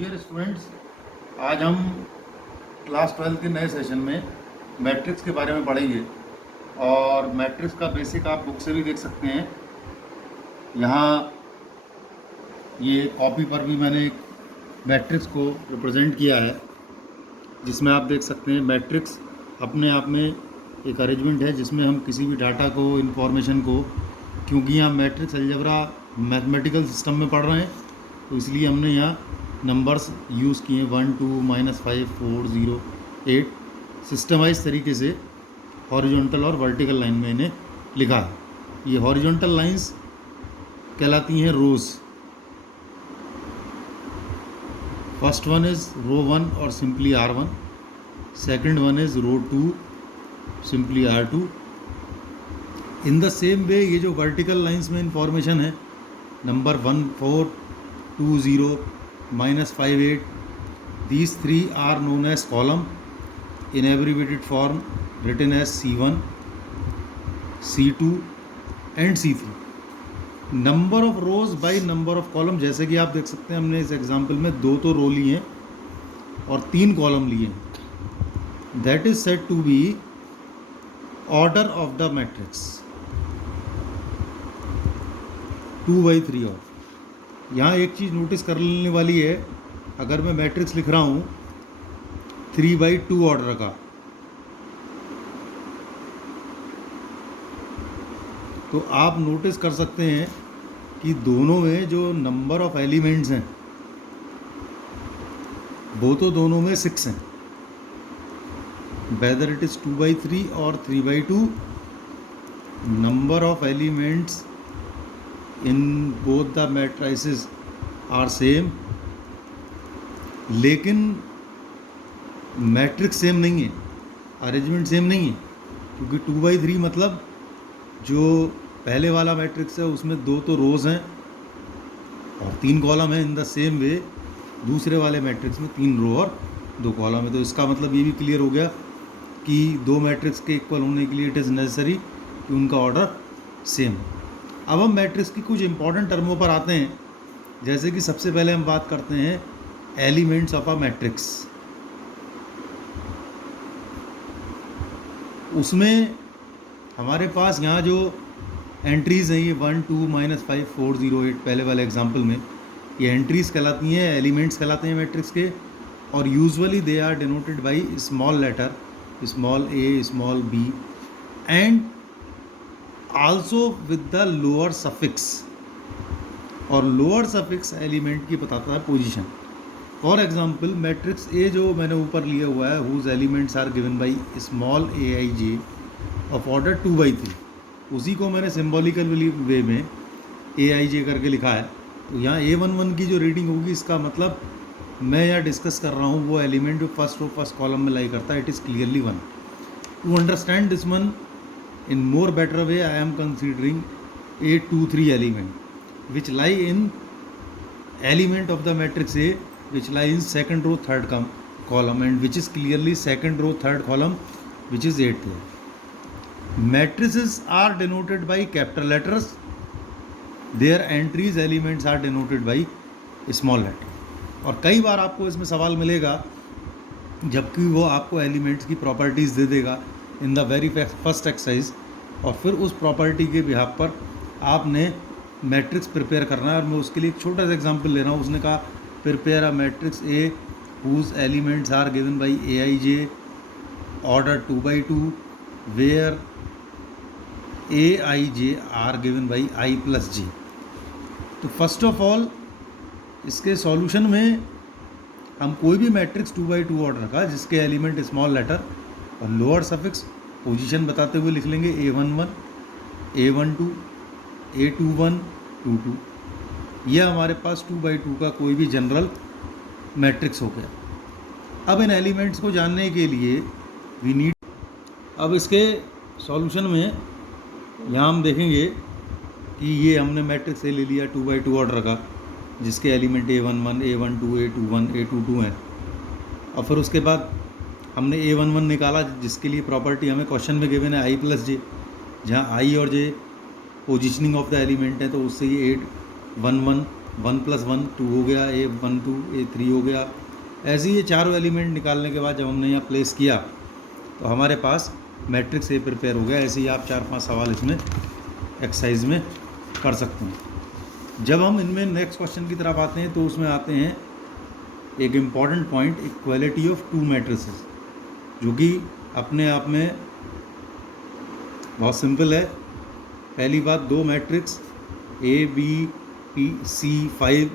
Dear students, आज हम class 12 के नए सेशन में मैट्रिक्स के बारे में पढ़ेंगे। और मैट्रिक्स का बेसिक आप बुक से भी देख सकते हैं। यहाँ ये कॉपी पर भी मैंने एक मैट्रिक्स को रिप्रेजेंट किया है, जिसमें आप देख सकते हैं मैट्रिक्स अपने आप में एक अरेंजमेंट है जिसमें हम किसी भी डाटा को, इन्फॉर्मेशन को, क्योंकि यहाँ मैट्रिक्स अलजेब्रा मैथमेटिकल सिस्टम में पढ़ रहे हैं तो इसलिए हमने यहाँ नंबर्स यूज़ किए 1 2 -5 4 0 8 सिस्टमाइज तरीके से हॉरिजॉन्टल और वर्टिकल लाइन में इन्हें लिखा है। ये हॉरिजॉन्टल लाइंस कहलाती हैं rows. First one is row 1 और simply R1, second one is row 2 simply R2। In the same way ये जो वर्टिकल लाइंस में इंफॉर्मेशन है, number 1 4 2 0 -5 8, these three are known as column in abbreviated form written as C1, C2 and C3। Number of rows by number of column, जैसे कि आप देख सकते हैं हमने इस एग्जाम्पल में 2 तो रो लिए हैं और 3 कॉलम लिए हैं। That is said to be order of the matrix 2/3 of. यहाँ एक चीज़ नोटिस कर लेने वाली है, अगर मैं मैट्रिक्स लिख रहा हूँ 3/2 ऑर्डर का, तो आप नोटिस कर सकते हैं कि दोनों में जो नंबर ऑफ एलिमेंट्स हैं वो तो दोनों में 6 हैं। वेदर इट इज़ 2/3 और 3/2, number of elements in both the matrices are same, लेकिन मैट्रिक्स सेम नहीं है, अरेंजमेंट सेम नहीं है। क्योंकि 2/3 मतलब जो पहले वाला मैट्रिक्स है उसमें 2 तो रोज़ हैं और 3 कॉलम है। इन द सेम वे दूसरे वाले मैट्रिक्स में 3 रो और 2 कॉलम है। तो इसका मतलब ये भी क्लियर हो गया कि 2 मैट्रिक्स के इक्वल होने के लिए इट इज़ नेसेसरी कि उनका ऑर्डर सेम है। अब हम मैट्रिक्स की कुछ इंपॉर्टेंट टर्मों पर आते हैं। जैसे कि सबसे पहले हम बात करते हैं एलिमेंट्स ऑफ अ मैट्रिक्स। उसमें हमारे पास यहाँ जो एंट्रीज़ हैं, ये 1 2 -5 4 0 8 पहले वाले एग्जाम्पल में ये एंट्रीज़ कहलाती हैं, एलिमेंट्स कहलाते हैं मैट्रिक्स के। और usually they are denoted by small letter, small a, small b and also with the lower suffix. और लोअर सफिक्स एलिमेंट की बताता है position. For example matrix A जो मैंने ऊपर लिया हुआ है, whose elements are given by small aij of order 2/3, उसी को मैंने सिम्बॉलिकल वे में aij करके लिखा है। तो यहाँ A11 की जो रीडिंग होगी, इसका मतलब मैं यहाँ डिस्कस कर रहा हूँ वो एलिमेंट जो फर्स्ट रो फर्स्ट कॉलम में लाई करता है, it is clearly 1। To understand this one in more better way, I am considering a 2 3 element which lie in element of the matrix A, which lie in second row third column, and which is clearly second row third column, which is 8th row. Matrices are denoted by capital letters, their entries elements are denoted by small letter। और कई बार आपको इसमें सवाल मिलेगा जबकि वो आपको elements की प्रॉपर्टीज़ दे देगा in the very first exercise, और फिर उस प्रॉपर्टी के बिहाफ पर आपने मैट्रिक्स प्रिपेयर करना है। और मैं उसके लिए एक छोटा सा एग्जांपल ले रहा हूँ। उसने कहा prepare a matrix A whose elements are given by aij order 2/2 where aij are given by i+j। तो फर्स्ट ऑफ ऑल इसके सॉल्यूशन में हम कोई भी मैट्रिक्स 2/2 ऑर्डर का जिसके एलिमेंट स्मॉल लेटर और लोअर सफिक्स पोजीशन बताते हुए लिख लेंगे A11 A12 A21 22। यह हमारे पास 2/2 का कोई भी जनरल मैट्रिक्स हो गया। अब इन एलिमेंट्स को जानने के लिए वी नीड, अब इसके सॉल्यूशन में यहाँ हम देखेंगे कि ये हमने मैट्रिक्स ए ले लिया 2/2 ऑर्डर का जिसके element A11 A12 A21 A22 हैं। और फिर उसके बाद हमने A11 निकाला जिसके लिए प्रॉपर्टी हमें क्वेश्चन में गिवन है i+j, जहाँ i और j positioning of the element है, तो उससे ये 8 1 1 1 + 1 2 हो गया, A1 2 A3 हो गया। ऐसे ही ये चारों एलिमेंट निकालने के बाद जब हमने यहाँ प्लेस किया तो हमारे पास मैट्रिक्स ए प्रिपेयर हो गया। ऐसे ही आप 4-5 सवाल इसमें एक्सरसाइज में कर सकते हैं। जब हम इनमें नेक्स्ट क्वेश्चन की तरफ आते हैं तो उसमें आते हैं एक important point, equality of two matrices, जो कि अपने आप में बहुत सिंपल है। पहली बात, दो matrix A B P C 5,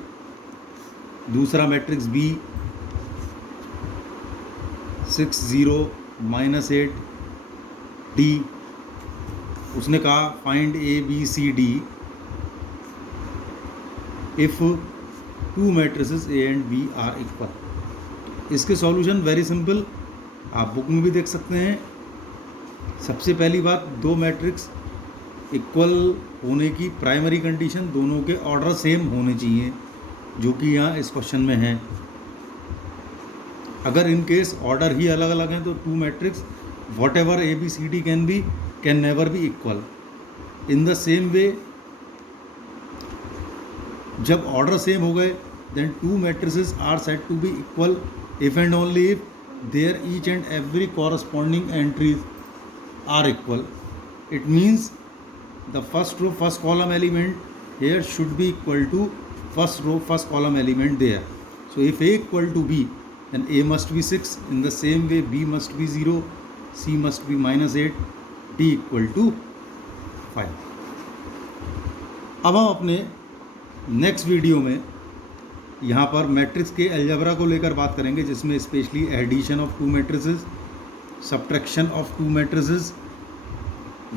दूसरा मैट्रिक्स B 6 0 -8 D। उसने कहा find A B C D if two matrices A and B are equal. इसके सॉल्यूशन वेरी सिंपल, आप बुक में भी देख सकते हैं। सबसे पहली बात, दो मैट्रिक्स इक्वल होने की प्राइमरी कंडीशन दोनों के ऑर्डर सेम होने चाहिए, जो कि यहाँ इस क्वेश्चन में है। अगर इन केस ऑर्डर ही अलग अलग हैं तो two matrix whatever A B C D can never be equal. In the same way, जब ऑर्डर सेम हो गए then two matrices are said to be equal if and only if their each and every corresponding entries are equal. It means the first row first column element here should be equal to first row first column element there. So if A equal to B, then A must be 6. In the same way B must be 0, C must be -8, D equal to 5. अब हम अपने next video में यहाँ पर matrix के algebra को लेकर बात करेंगे, जिसमें specially addition of two matrices, subtraction of two matrices,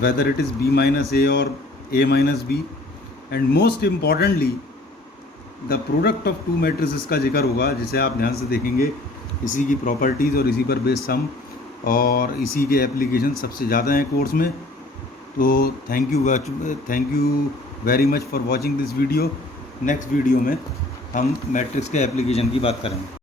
whether it is B minus A or A minus B, and most importantly the product of two matrices का जिक्र होगा, जिसे आप ध्यान से देखेंगे। इसी की प्रॉपर्टीज़ और इसी पर बेस्ड सम और इसी के एप्लीकेशन सबसे ज़्यादा हैं कोर्स में। तो thank you very much for watching this video. Next video में हम मैट्रिक्स के एप्लीकेशन की बात करेंगे।